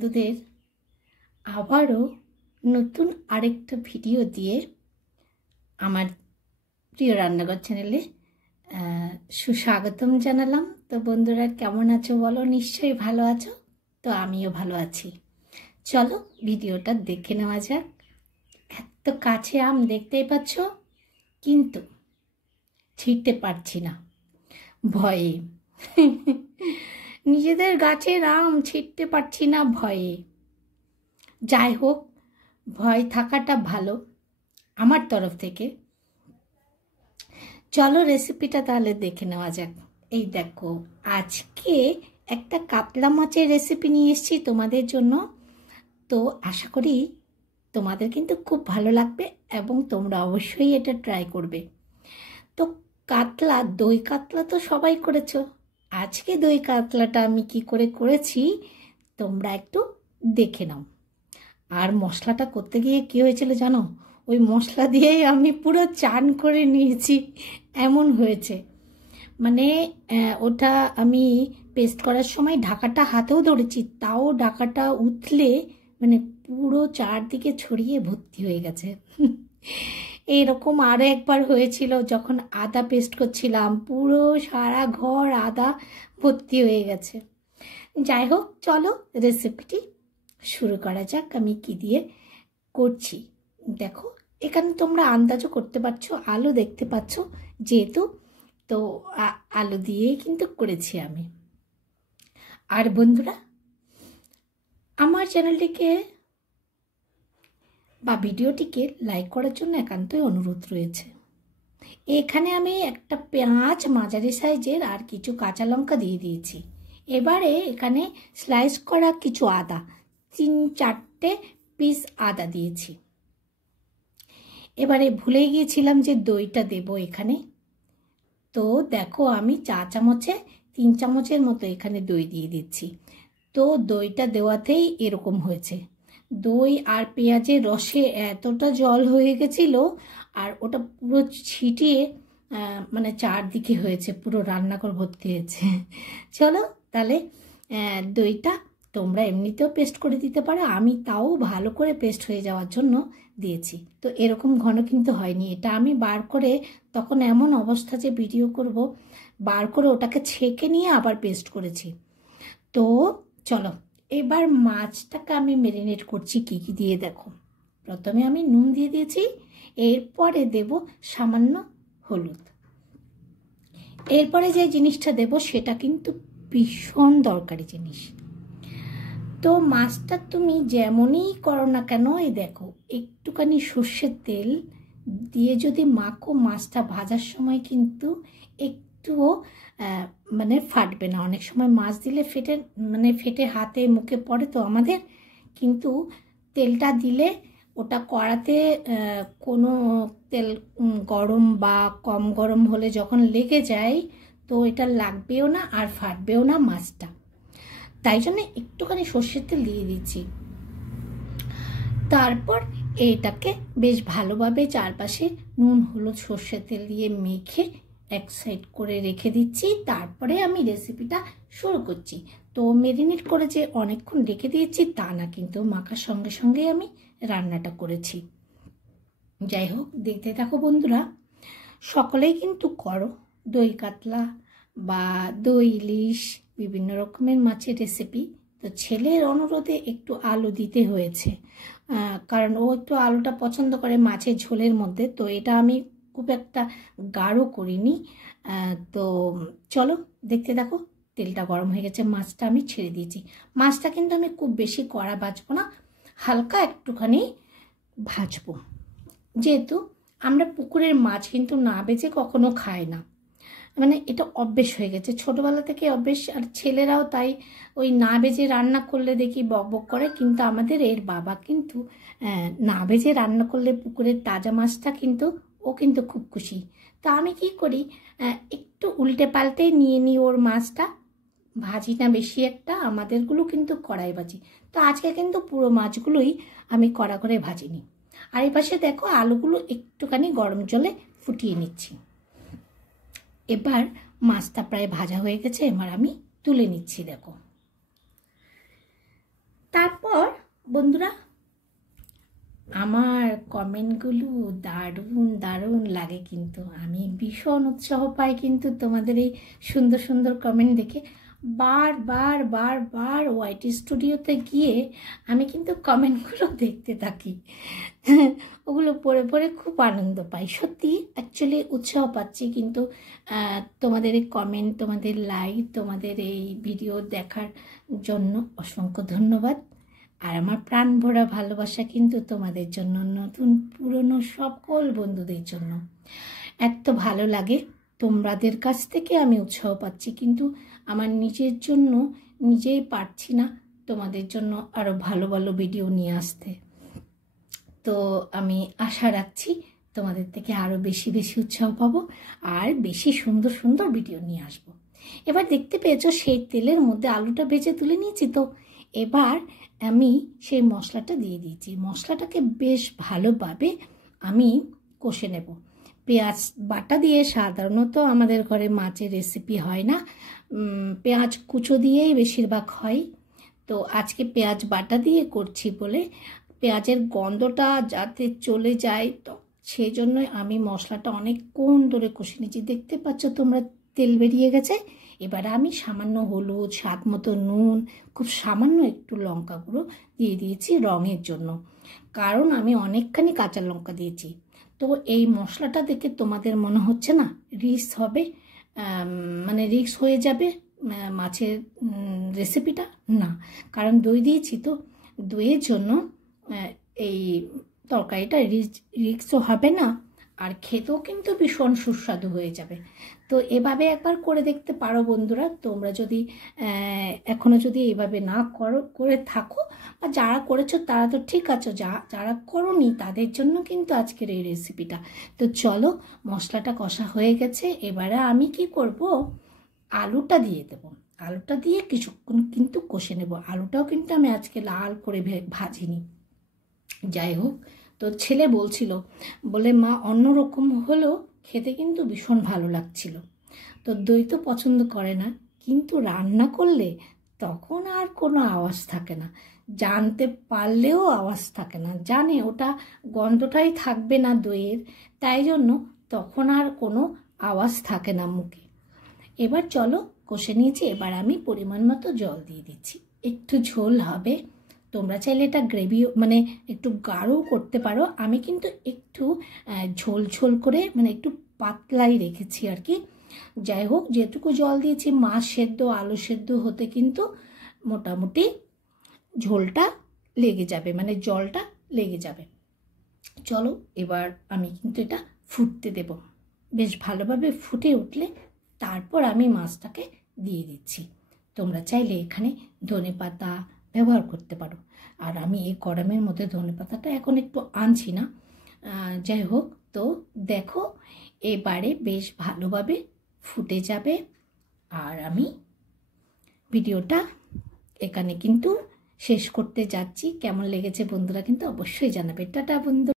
বন্ধুদের আবারও নতুন আরেকটা ভিডিও দিয়ে আমার প্রিয় রান্নাঘর চ্যানেলে সুস্বাগতম জানালাম। তো বন্ধুরা কেমন আছো বলো? নিশ্চয়ই ভালো আছো। তো আমিও ভালো আছি। চলো ভিডিওটা দেখে নেওয়া যাক। এত কাছে আম দেখতেই পাচ্ছ, কিন্তু ছিঁড়তে পারছি না ভয়ে। নিজেদের গাছের আম ছিঁড়তে পারছি না ভয়ে। যাই হোক, ভয় থাকাটা ভালো আমার তরফ থেকে। চলো রেসিপিটা তাহলে দেখে নেওয়া যাক। এই দেখো, আজকে একটা কাতলা মাছের রেসিপি নিয়ে এসেছি তোমাদের জন্য। তো আশা করি তোমাদের কিন্তু খুব ভালো লাগবে এবং তোমরা অবশ্যই এটা ট্রাই করবে। তো কাতলা, দই কাতলা তো সবাই করেছো। আজকে দই কাতলাটা আমি কি করে করেছি তোমরা একটু দেখে নাও। আর মশলাটা করতে গিয়ে কী হয়েছিল জানো? ওই মশলা দিয়েই আমি পুরো চান করে নিয়েছি, এমন হয়েছে। মানে ওটা আমি পেস্ট করার সময় ঢাকাটা হাতেও ধরেছি, তাও ঢাকাটা উঠলে মানে পুরো চারদিকে ছড়িয়ে ভর্তি হয়ে গেছে। এইরকম আরও একবার হয়েছিল যখন আদা পেস্ট করছিলাম, পুরো সারা ঘর আদা ভর্তি হয়ে গেছে। যাই হোক, চলো রেসিপিটি শুরু করা যাক। আমি কি দিয়ে করছি দেখো। এখানে তোমরা আন্দাজও করতে পারছো, আলু দেখতে পাচ্ছ যেহেতু, তো আলু দিয়েই কিন্তু করেছি আমি। আর বন্ধুরা, আমার চ্যানেলটিকে বা ভিডিওটিকে লাইক করার জন্য একান্তই অনুরোধ রয়েছে। এখানে আমি একটা পেঁয়াজ মাঝারি সাইজের আর কিছু কাঁচা লঙ্কা দিয়ে দিয়েছি। এবারে এখানে স্লাইস করা কিছু আদা, 3-4টে পিস আদা দিয়েছি। এবারে ভুলে গিয়েছিলাম যে দইটা দেব এখানে। তো দেখো, আমি 3 চামচের মতো এখানে দই দিয়ে দিচ্ছি। তো দইটা দেওয়াতেই এরকম হয়েছে। দই আর পেঁয়াজের রসে এতটা জল হয়ে গেছিল, আর ওটা পুরো ছিটিয়ে মানে চারদিকে হয়েছে, পুরো রান্নাঘর ভর্তি হয়েছে। চলো তাহলে, দইটা তোমরা এমনিতেও পেস্ট করে দিতে পারো, আমি তাও ভালো করে পেস্ট হয়ে যাওয়ার জন্য দিয়েছি। তো এরকম ঘন কিন্তু হয়নি। এটা আমি বার করে, তখন এমন অবস্থা যে ভিডিও করব, বার করে ওটাকে ছেঁকে নিয়ে আবার পেস্ট করেছি। তো চলো এবার মাছটাকে আমি ম্যারিনেট করছি কি কি দিয়ে দেখো। প্রথমে আমি নুন দিয়ে দিয়েছি, এরপরে দেব সামান্য হলুদ। এরপরে যে জিনিসটা দেব সেটা কিন্তু ভীষণ দরকারি জিনিস। তো মাছটা তুমি যেমনই করো না কেন, এই দেখো একটুখানি সর্ষের তেল দিয়ে যদি মাখো, মাছটা ভাজার সময় কিন্তু একটুও মানে ফাটবে না। অনেক সময় মাছ দিলে ফেটে হাতে মুখে পড়ে তো আমাদের, কিন্তু তেলটা দিলে ওটা কড়াতে কোনো তেল গরম বা কম গরম হলে যখন লেগে যায়, তো এটা লাগবেও না আর ফাটবেও না মাছটা। তাই জন্য একটুখানি সর্ষের তেল দিয়ে দিচ্ছি। তারপর এটাকে বেশ ভালোভাবে চারপাশে নুন হলুদ সর্ষের তেল দিয়ে মেখে এক সাইড করে রেখে দিচ্ছি। তারপরে আমি রেসিপিটা শুরু করছি। তো ম্যারিনেট করে যে অনেকক্ষণ রেখে দিয়েছি তা না, কিন্তু মাখার সঙ্গে সঙ্গে আমি রান্নাটা করেছি। যাই হোক, দেখতে থাকো বন্ধুরা। সকলেই কিন্তু করো দই কাতলা বা দই ইলিশ, বিভিন্ন রকমের মাছের রেসিপি। তো ছেলের অনুরোধে একটু আলু দিতে হয়েছে, কারণ ও একটু আলুটা পছন্দ করে মাছের ঝোলের মধ্যে। তো এটা আমি খুব একটা গাঢ় করিনি। তো চলো দেখতে থাকো। তেলটা গরম হয়ে গেছে, মাছটা আমি ছেড়ে দিয়েছি। মাছটা কিন্তু আমি খুব বেশি কড়া ভাজবো না, হালকা একটুখানি ভাজবো। যেহেতু আমরা পুকুরের মাছ কিন্তু না ভেজে কখনো খাই না, মানে এটা অভ্যেস হয়ে গেছে ছোটবেলা থেকে অভ্যেস। আর ছেলেরাও তাই, ওই না ভেজে রান্না করলে দেখি বক বক করে। কিন্তু আমাদের এর বাবা কিন্তু না ভেজে রান্না করলে পুকুরের তাজা মাছটা কিন্তু ও কিন্তু খুব খুশি। তা আমি কি করি, একটু উল্টে পাল্টে নিয়ে নিই ওর মাছটা, ভাজি না বেশি একটা, আমাদেরগুলো কিন্তু কড়াই ভাজি। তো আজকে কিন্তু পুরো মাছগুলোই আমি কড়া করে ভাজিনি। আর এই পাশে দেখো আলুগুলো একটুখানি গরম জলে ফুটিয়ে নিচ্ছি। এবার মাছটা প্রায় ভাজা হয়ে গেছে, এবার আমি তুলে নিচ্ছি। দেখো তারপর বন্ধুরা আমার কমেন্টগুলো দারুণ দারুণ লাগে, কিন্তু আমি ভীষণ উৎসাহ পাই কিন্তু তোমাদের এই সুন্দর সুন্দর কমেন্ট দেখে। বার বার ওয়াইটি স্টুডিওতে গিয়ে আমি কিন্তু কমেন্টগুলো দেখতে থাকি, ওগুলো পড়ে পড়ে খুব আনন্দ পাই। সত্যি অ্যাকচুয়ালি উৎসাহ পাচ্ছি, কিন্তু তোমাদের এই কমেন্ট, তোমাদের লাইক, তোমাদের এই ভিডিও দেখার জন্য অসংখ্য ধন্যবাদ। আর আমার প্রাণ ভরা ভালোবাসা কিন্তু তোমাদের জন্য, নতুন পুরনো সকল বন্ধুদের জন্য। এত ভালো লাগে, তোমাদের কাছ থেকে আমি উৎসাহ পাচ্ছি, কিন্তু আমার নিজের জন্য নিজেই পারছি না তোমাদের জন্য আরও ভালো ভালো ভিডিও নিয়ে আসতে। তো আমি আশা রাখছি তোমাদের থেকে আরও বেশি বেশি উৎসাহ পাবো আর বেশি সুন্দর সুন্দর ভিডিও নিয়ে আসবো। এবার দেখতে পেয়েছো সেই তেলের মধ্যে আলুটা ভেজে তুলে নিয়েছি। তো এবার আমি সেই মশলাটা দিয়ে দিয়েছি। মশলাটাকে বেশ ভালোভাবে আমি কষে নেব। পেঁয়াজ বাটা দিয়ে সাধারণত আমাদের ঘরে মাছের রেসিপি হয় না, পেঁয়াজ কুচো দিয়েই বেশিরভাগ হয়। তো আজকে পেঁয়াজ বাটা দিয়ে করছি বলে পেঁয়াজের গন্ধটা যাতে চলে যায়, তো সেই জন্যই আমি মশলাটা অনেকক্ষণ ধরে কষে নিয়েছি। দেখতে পাচ্ছ তোমরা তেল বেরিয়ে গেছে। এবার আমি সামান্য হলুদ, স্বাদ মতো নুন, খুব সামান্য একটু লঙ্কা গুঁড়ো দিয়ে দিয়েছি রঙের জন্য, কারণ আমি অনেকখানি কাঁচা লঙ্কা দিয়েছি। তো এই মশলাটা দেখে তোমাদের মনে হচ্ছে না রিস্ক হবে, মানে রিস্ক হয়ে যাবে মাছের রেসিপিটা? না, কারণ দই দিয়েছি, তো দইয়ের জন্য এই তরকারিটা রিস্কও হবে না, আর খেতেও কিন্তু ভীষণ সুস্বাদু হয়ে যাবে। তো এভাবে একবার করে দেখতে পারো বন্ধুরা। তোমরা যদি এখনও যদি এইভাবে না করে থাকো, বা যারা করেছো তারা তো ঠিক আছে, যারা করোনি তাদের জন্য কিন্তু আজকের এই রেসিপিটা। তো চলো, মশলাটা কষা হয়ে গেছে, এবারে আমি কি করব, আলুটা দিয়ে দেবো। আলুটা দিয়ে কিছুক্ষণ কিন্তু কষে নেব। আলুটাও কিন্তু আমি আজকে লাল করে ভাজিনি। যাই হোক, তো ছেলে বলছিল, বলে মা অন্যরকম হলেও খেতে কিন্তু ভীষণ ভালো লাগছিল। তো দই তো পছন্দ করে না, কিন্তু রান্না করলে তখন আর কোনো আওয়াজ থাকে না, জানতে পারলেও আওয়াজ থাকে না, জানে ওটা গন্ধটাই থাকবে না দইয়ের, তাই জন্য তখন আর কোনো আওয়াজ থাকে না মুখে। এবার চলো, কষে নিয়েছি, এবার আমি পরিমাণ মতো জল দিয়ে দিচ্ছি। একটু ঝোল হবে, তোমরা চাইলে এটা গ্রেভি মানে একটু গাঢ়ও করতে পারো। আমি কিন্তু একটু ঝোল ঝোল করে মানে একটু পাতলাই রেখেছি আর কি। যাই হোক, যেটুকু জল দিয়েছি মাছ সেদ্ধ আলু সেদ্ধ হতে কিন্তু মোটামুটি ঝোলটা লেগে যাবে, মানে জলটা লেগে যাবে। চলো, এবার আমি কিন্তু এটা ফুটতে দেব। বেশ ভালোভাবে ফুটে উঠলে তারপর আমি মাছটাকে দিয়ে দিচ্ছি। তোমরা চাইলে এখানে ধনেপাতা ব্যবহার করতে পারো, আর আমি এই গরমের মধ্যে ধনেপাতাটা এখন একটু আনছি না। যাই হোক, তো দেখো এবারে বেশ ভালোভাবে ফুটে যাবে। আর আমি ভিডিওটা এখানে কিন্তু শেষ করতে যাচ্ছি। কেমন লেগেছে বন্ধুরা কিন্তু অবশ্যই জানাবে। টাটা বন্ধু।